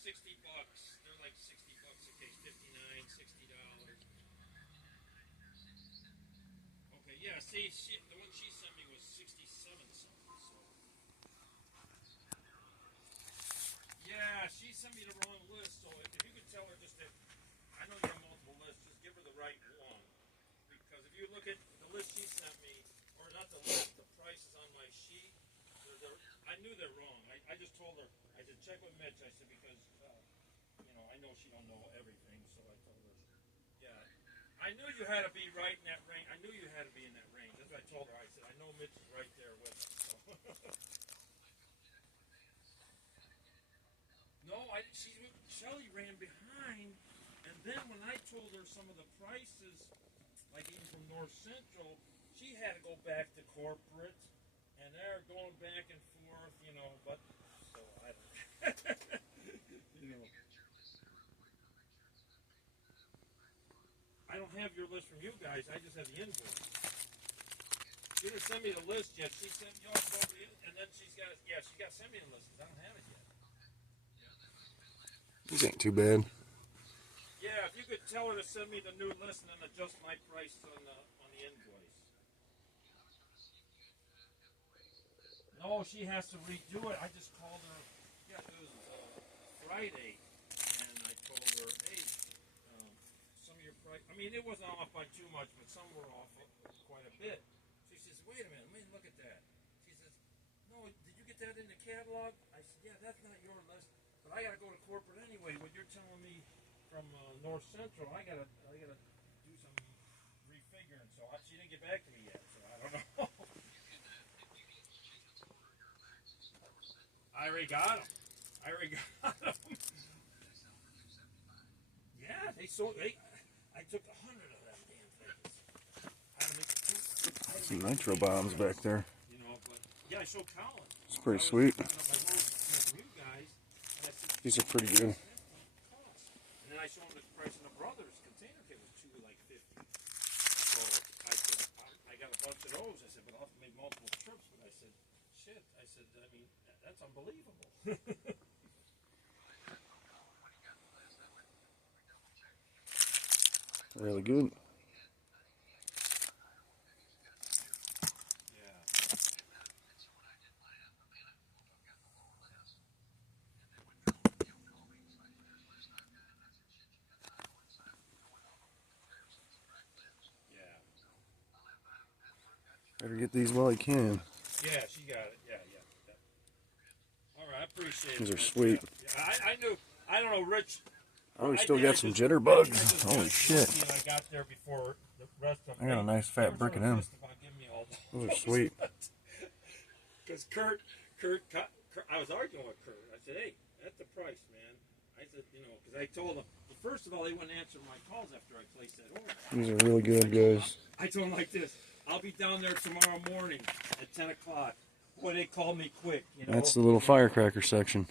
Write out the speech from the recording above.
60 bucks. They're like 60 bucks a case, 59, $60. Okay, yeah. See, the one she sent me was 67 something. So yeah, she sent me the wrong list. So if you could tell her just that, I know you have multiple lists. Just give her the right one. Because if you look at the list she sent me, or not the list, the prices on my sheet, I knew they're wrong. I just told her, I said, check with Mitch. I said, because, I know she don't know everything, so I told her, yeah. I knew you had to be right in that range. I knew you had to be in that range. That's what I told her. I said, I know Mitch is right there with us. So. No, Shelly ran behind, and then when I told her some of the prices, like even from North Central, she had to go back to corporate, and they're going back and forth, but, so I don't, I don't have your list from you guys, I just have the invoice. She didn't send me the list yet, she sent me off over the, and then she got to send me the list, because I don't have it yet. These ain't too bad. Yeah, if you could tell her to send me the new list and then adjust my price on the invoice. No, she has to redo it. I just called her. Yeah, it was Friday, and I told her, hey, some of your price. I mean, it wasn't off by too much, but some were off quite a bit. She says, wait a minute, let me look at that. She says, no, did you get that in the catalog? I said, yeah, that's not your list, but I got to go to corporate anyway. What you're telling me from North Central, I gotta do some refiguring. So she didn't get back to me yet. So I don't know. I already got them. Yeah, they sold. I took 100 of them damn things. Some nitro bombs back there. But yeah, I showed Colin. It's pretty sweet. These are pretty good. And then I showed him the price of the Brothers container kit was $2.50. So I said, I got a bunch of those. I said, but I'll have to make multiple trips. But I said, shit. I said, I mean, that's unbelievable. Really good. Better get these while you can. Yeah, she got it. Yeah. All right, I appreciate it. These are sweet. Yeah, I knew. I don't know, Rich. Oh, we still got some jitterbugs. Holy shit. I got there before the rest of them. I got a nice fat brick of them. Those are sweet. Because Kurt, I was arguing with Kurt. I said, hey, that's the price, man. I said, because I told him, first of all, he wouldn't answer my calls after I placed that order. These are really good, guys. I told him like this, I'll be down there tomorrow morning at 10 o'clock. Boy, they called me quick. That's the little firecracker section.